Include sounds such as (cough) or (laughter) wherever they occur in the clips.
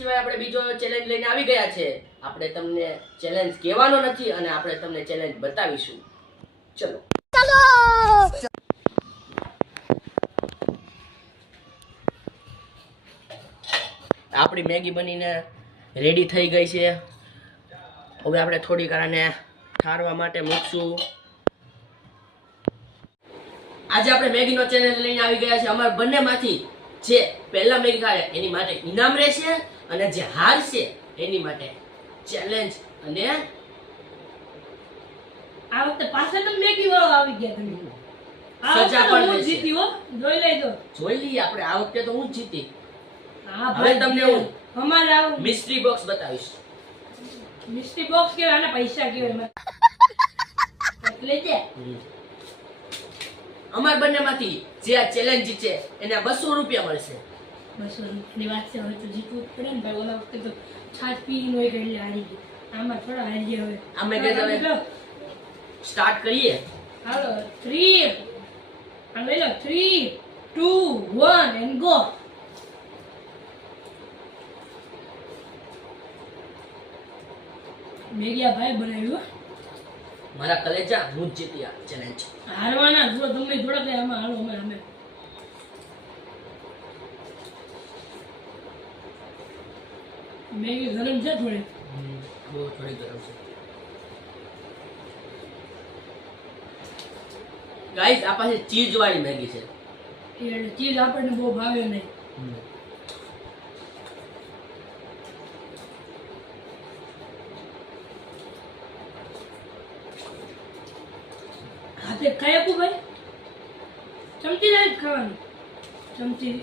સિવાય આપણે બીજો ચેલેન્જ લઈને આવી ગયા છે. આપણે તમને ચેલેન્જ કહેવાનો નથી અને આપણે તમને ચેલેન્જ બતાવીશું. ચલો. આપણી મેગી બનીને રેડી થઈ ગઈ છે. હવે આપણે થોડીક આને ઠારવા માટે મૂકશું. આજે આપણે મેગીનો ચેલેન્જ લઈને આવી ગયા છે. અમારા બંનેમાંથી જે પહેલા મેગી ખાય એની માટે ઇનામ રહેશે. અને જે હારશે એની માટે ચેલેન્જ અને આ વખતે પાછળ તો મેગી વાળો આવી ગયા તમે? સજા પણ હું જીતી હો જોઈ લેજો. જોઈ લઈએ આપણે આ વખતે તો હું જ જીતી. હા હવે તમને હું અમારે આવું મિસ્ટ્રી બોક્સ બતાવીશ. મિસ્ટ્રી બોક્સ કેવાય અને પૈસા કેવાય એટલે (laughs) જે. અમાર બંનેમાંથી જે આ ચેલેન્જ જીતે એને બસો રૂપિયા મળશે. બસો રૂપિયાની વાત છે હવે તો જીતવું જ પડે ને ભાઈ ઓલા વખતે તો છાશ પી નો એટલે હારી ગઈ આમાં થોડા હારી ગયા હવે આમે કે હવે- લો, સ્ટાર્ટ કરીએ હાલો થ્રી આ લઈ લો three two one and go મેગિયા ભાઈ બનાવ્યું હો. મારા કલેજા હું જ જીતી આ ચેલેન્જ હારવાના જો તમે થોડા કઈ આમાં હાલો અમે અમે મેગી ગરમ છે થોડી બહુ થોડી ગરમ છે. ગાઈસ આ પાસે ચીઝ વાળી મેગી છે. એટલે ચીઝ આપણને બહુ ભાવે નહીં. હાથે ખાઈ આપું ભાઈ? ચમચી જાય ખાવાનું? ચમચી.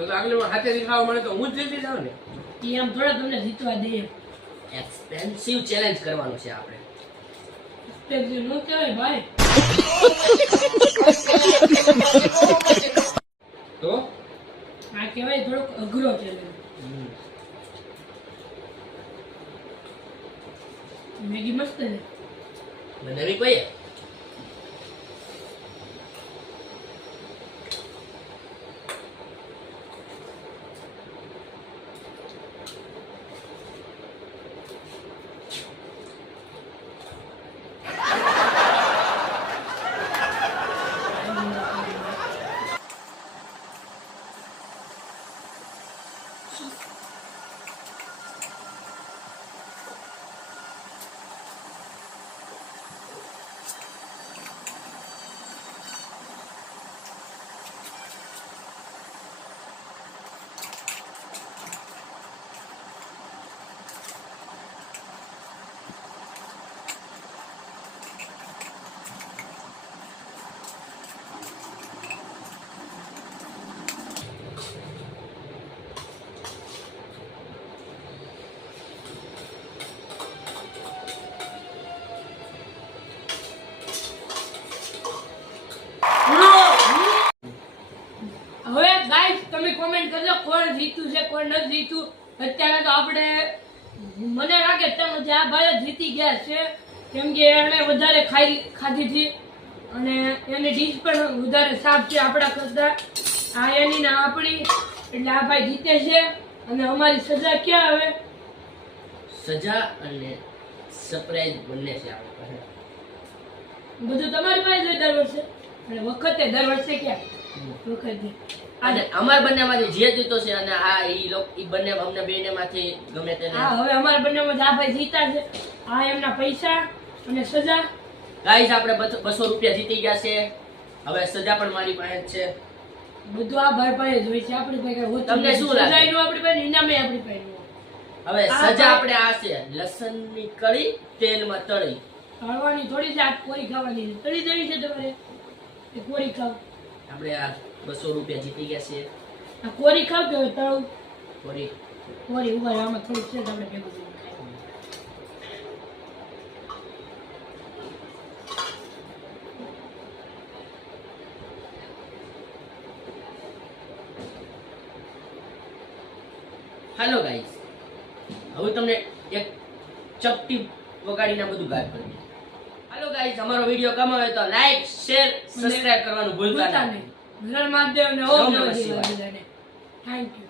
તો આગળ હાથે ખાવા મળે તો હું જ જીતી જાઉં ને? એ આમ થોડા તમને જીતવા દઈએ એક્સપેન્સિવ ચેલેન્જ કરવાનું છે આપણે. એક્સપેન્સિવ નો કહેવાય ભાઈ. તો? આ કહેવાય થોડોક અઘરો ચેલેન્જ મેગી મસ્ત છે. બનાવી કહીએ હવે ગાઈસ તમે કોમેન્ટ કરજો કોણ જીત્યું છે કોણ નથી જીત્યું અત્યારે તો આપણે મને લાગે તેમ જે આ ભાઈ જ જીતી ગયા છે કેમ કે એણે વધારે ખાઈ ખાધી હતી. અને એની ડીશ પણ વધારે સાફ છે આપણા કરતા. આ એની ને આપણી એટલે આ ભાઈ જીતે છે. અને અમારી સજા ક્યાં આવે? સજા અને સરપ્રાઈઝ બંને છે આપણે બધું તમારી પાસે દર વર્ષે? અને વખતે દર વર્ષે ક્યાં? વખતે. અને અમાર બંનેમાંથી જે જીતો છે અને આ ઈ લોકો ઈ બંને અમને બેને માંથી ગમે તેને. હા હવે અમારા બંનેમાં આ ભાઈ જીતા છે. આ એમના પૈસા અને સજા. ગાઈસ આપણે બસો- બસો રૂપિયા જીતી ગયા છે. હવે સજા પણ મારી પાસે જ છે. બધું આ ભાઈ પાસે જ હોય છે. આપણી પાસે કઈ તમને શું લાગે? સજાઈનું આપણી પાસે ઇનામે આપણી પાસે હવે સજા આપણે આ છે. લસણની કળી તેલમાં તળી. તળવાની થોડી છે આ કોરી ખાવાની તળી દેવી છે તમારે? એ કોરી ખાવ. આપણે આ બસો રૂપિયા જીતી ગયા છે આ કોરી ખાવ કે તળું? ફરી કોરી ઊભા આમાં થોડુંક છે તમે ભેગું હેલો ગાઈસ હવે તમને એક ચપટી વગાડીને બધું ગાય કરી ગાઈસ અમારો વીડિયો ગમ્યો હોય તો લાઈક શેર સબસ્ક્રાઇબ કરવાનું ભૂલતા નહીં. નહીં. ઘર મહાદેવ ને ઓમ નમઃ. શિવાય. Thank you